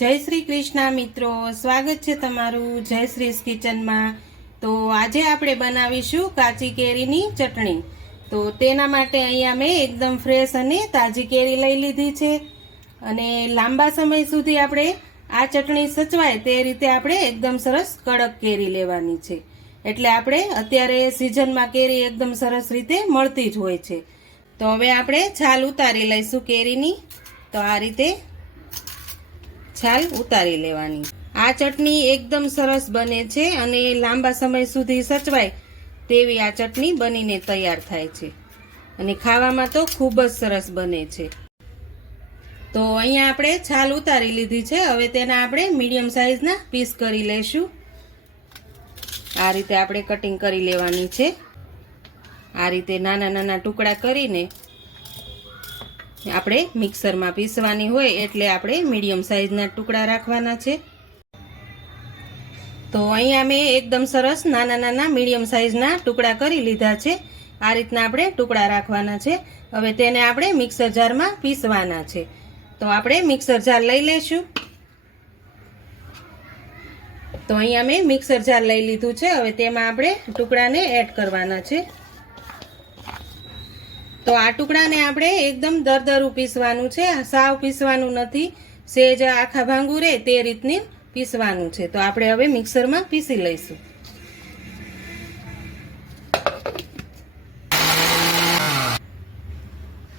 કૃષ્ણ મિત્રો, સ્વાગત છે તમારું જય શ્રી કિચનમાં. તો આજે આપણે બનાવીશું કાચી કેરીની ચટણી. તો તેના માટે અહીંયા મેં એકદમ ફ્રેશ અને તાજી કેરી લઈ લીધી છે. અને લાંબા સમય સુધી આપણે આ ચટણી સચવાય તે રીતે આપણે એકદમ સરસ કડક કેરી લેવાની છે. એટલે આપણે અત્યારે સિઝનમાં કેરી એકદમ સરસ રીતે મળતી જ હોય છે. તો હવે આપણે છાલ ઉતારી લઈશું કેરીની. તો આ રીતે છાલ ઉતારી લેવાની. આ ચટણી એકદમ સરસ બને છે અને લાંબા સમય સુધી સચવાય તેવી આ ચટણી બનીને તૈયાર થાય છે. અને ખાવામાં તો ખૂબ જ સરસ બને છે. તો અહીંયા આપણે છાલ ઉતારી લીધી છે. હવે તેના આપણે મીડિયમ સાઇઝના પીસ કરી લઈશું આ રીતે આપણે કટિંગ કરી લેવાની છે. આ રીતે નાના નાના ટુકડા કરીને આપણે મિક્સરમાં પીસવાની હોય એટલે આપણે મીડિયમ સાઇઝના ટુકડા રાખવાના છે. તો અહીંયા મેં એકદમ સરસ નાના નાના મીડિયમ સાઇઝના ટુકડા કરી લીધા છે. આ રીતના આપણે ટુકડા રાખવાના છે. હવે તેને આપણે મિક્સર જારમાં પીસવાના છે. તો આપણે મિક્સર જાર લઈ લઈશું. તો અહીંયા મેં મિક્સર જાર લઈ લીધું છે. હવે તેમાં આપણે ટુકડાને એડ કરવાના છે. તો આ ટુકડાને આપણે એકદમ દરદરું પીસવાનું છે. સાવ પીસવાનું નથી. સેજ આખા ભાંગું રહે તે રીતની પીસવાનું છે. તો આપણે હવે મિક્સરમાં પીસી લઈશું.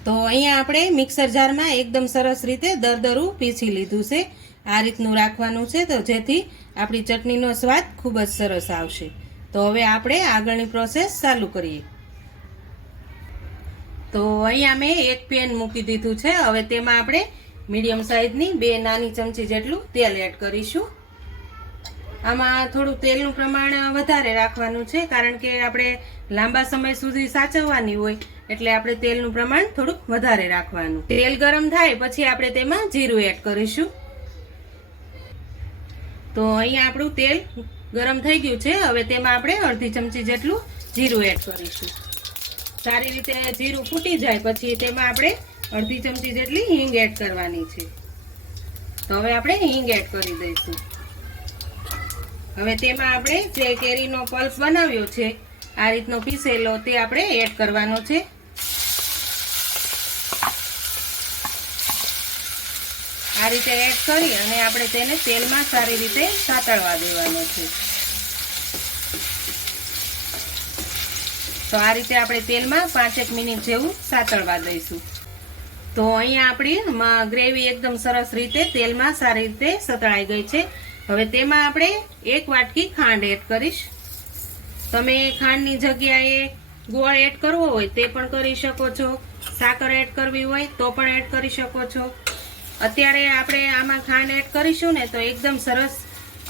તો અહીંયા આપણે મિક્સર જારમાં એકદમ સરસ રીતે દરદરું પીસી લીધું છે. આ રીતનું રાખવાનું છે. તો જેથી આપણી ચટણીનો સ્વાદ ખૂબ જ સરસ આવશે. તો હવે આપણે આગળની પ્રોસેસ ચાલુ કરીએ. તો અહીંયા મેં એક પેન મૂકી દીધું છે. હવે તેમાં આપણે મીડિયમ સાઇઝની બે નાની ચમચી જેટલું તેલ એડ કરીશું. આમાં થોડું તેલનું પ્રમાણ વધારે રાખવાનું છે, કારણ કે આપણે લાંબા સમય સુધી સાચવવાની હોય, એટલે આપણે તેલનું પ્રમાણ થોડુંક વધારે રાખવાનું. તેલ ગરમ થાય પછી આપણે તેમાં જીરું એડ કરીશું. તો અહીંયા આપણું તેલ ગરમ થઈ ગયું છે. હવે તેમાં આપણે અડધી ચમચી જેટલું જીરું એડ કરીશું. સારી રીતે જીરું ફૂટી જાય, પછી તેમાં આપણે અડધી ચમચી જેટલી હિંગ એડ કરવાની છે. તો હવે આપણે હિંગ એડ કરી દઈશું. હવે તેમાં આપણે જે કેરીનો પલ્પ બનાવ્યો છે, આ રીતનો પીસેલો તે આપણે એડ કરવાનો છે. આ રીતે એડ કરી અને આપણે તેને તેલમાં સારી રીતે સાતળવા દેવાનો છે. તો આ રીતે આપણે તેલમાં પાંચેક મિનિટ જેવું સાતળવા દઈશું. તો અહીંયા આપણી ગ્રેવી એકદમ સરસ રીતે તેલમાં સારી રીતે સતળાઈ ગઈ છે. હવે તેમાં આપણે એક વાટકી ખાંડ એડ કરીશ. તમે ખાંડની જગ્યાએ ગોળ એડ કરવો હોય તે પણ કરી શકો છો. સાકર એડ કરવી હોય તો પણ એડ કરી શકો છો. અત્યારે આપણે આમાં ખાંડ એડ કરીશું ને તો એકદમ સરસ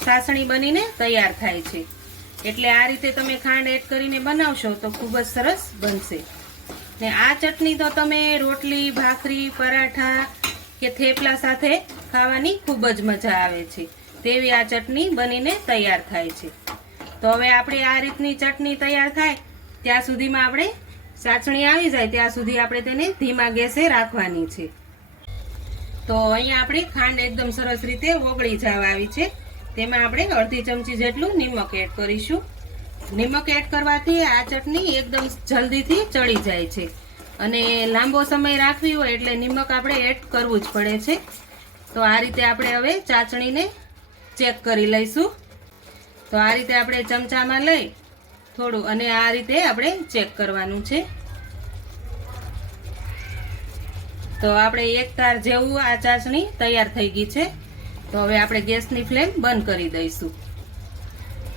સાસણી બનીને તૈયાર થાય છે. એટલે આ રીતે તમે ખાંડ એડ કરીને બનાવશો તો ખૂબ જ સરસ બનશે. ને આ ચટણી તો તમે રોટલી, ભાખરી, પરાઠા કે થેપલા સાથે ખાવાની ખૂબ જ મજા આવે છે. તેવી આ ચટણી બનીને તૈયાર થાય છે. તો હવે આપણે આ રીતની ચટણી તૈયાર થાય, ત્યાં સુધીમાં આપણે સાચણી આવી જાય, ત્યાં સુધી આપણે તેને ધીમા ગેસે રાખવાની છે. તો અહીંયા આપણી ખાંડ એકદમ સરસ રીતે ઓગળી જવા આવી છે. તેમાં આપણે અડધી ચમચી જેટલું નિમક એડ કરીશું. નિમક એડ કરવાથી આ ચટણી એકદમ જલ્દીથી ચડી જાય છે. અને લાંબો સમય રાખવી હોય એટલે નિમક આપણે એડ કરવું જ પડે છે. તો આ રીતે આપણે હવે ચાસણીને ચેક કરી લઈશું. તો આ રીતે આપણે ચમચામાં લઈ થોડું અને આ રીતે આપણે ચેક કરવાનું છે. તો આપણે એક તાર જેવું આ ચાસણી તૈયાર થઈ ગઈ છે. તો હવે આપણે ગેસની ફ્લેમ બંધ કરી દઈશું.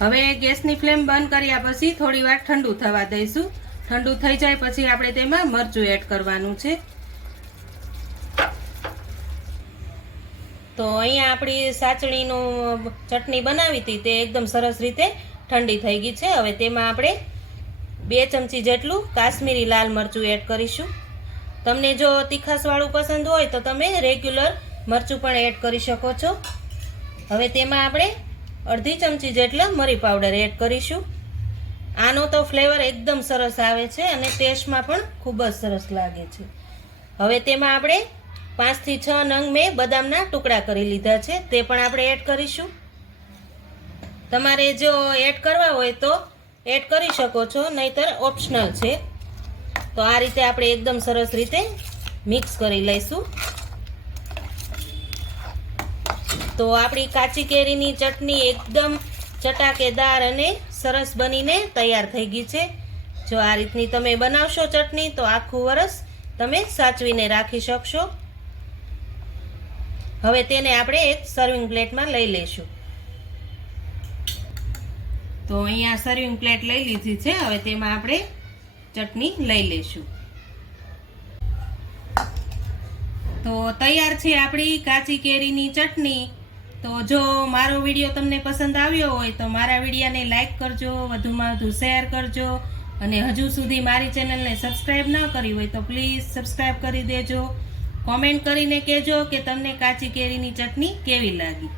હવે ગેસની ફ્લેમ બંધ કર્યા પછી થોડી વાર ઠંડુ થવા દઈશું. ઠંડુ થઈ જાય પછી આપણે તેમાં મરચું એડ કરવાનું છે. તો અહીંયા આપણી સાચણીનું ચટણી બનાવી હતી તે એકદમ સરસ રીતે ઠંડી થઈ ગઈ છે. હવે તેમાં આપણે બે ચમચી જેટલું કાશ્મીરી લાલ મરચું એડ કરીશું. તમને જો તીખાસવાળું પસંદ હોય તો તમે રેગ્યુલર મરચું પણ એડ કરી શકો છો. હવે તેમાં આપણે અડધી ચમચી જેટલા મરી પાવડર એડ કરીશું. આનો તો ફ્લેવર એકદમ સરસ આવે છે અને ટેસ્ટમાં પણ ખૂબ જ સરસ લાગે છે. હવે તેમાં આપણે પાંચથી છ નંગ મેં બદામના ટુકડા કરી લીધા છે. તે પણ આપણે એડ કરીશું. તમારે જો એડ કરવા હોય તો એડ કરી શકો છો, નહીતર ઓપ્શનલ છે. તો આ રીતે આપણે એકદમ સરસ રીતે મિક્સ કરી લઈશું. તો આપણી કાચી કેરીની ચટણી એકદમ ચટાકેદાર અને સરસ બનીને તૈયાર થઈ ગઈ છે. જો આ રીતની તમે બનાવશો ચટણી, તો આખું વરસ તમે સાચવીને રાખી શકશો. હવે તેને આપણે એક સર્વિંગ પ્લેટમાં લઈ લઈશું. તો અહીંયા સર્વિંગ પ્લેટ લઈ લીધી છે. હવે તેમાં આપણે ચટણી લઈ લઈશું. તો તૈયાર છે આપણી કાચી કેરીની ચટણી. તો જો મારો વીડિયો તમને પસંદ આવ્યો હોય તો મારા વિડીયાને લાઇક કરજો, વધુમાં વધુ શેર કરજો અને હજુ સુધી મારી ચેનલને સબસ્ક્રાઈબ ન કરી હોય તો પ્લીઝ સબસ્ક્રાઈબ કરી દેજો. કોમેન્ટ કરીને કહેજો કે તમને કાચી કેરીની ચટણી કેવી લાગી.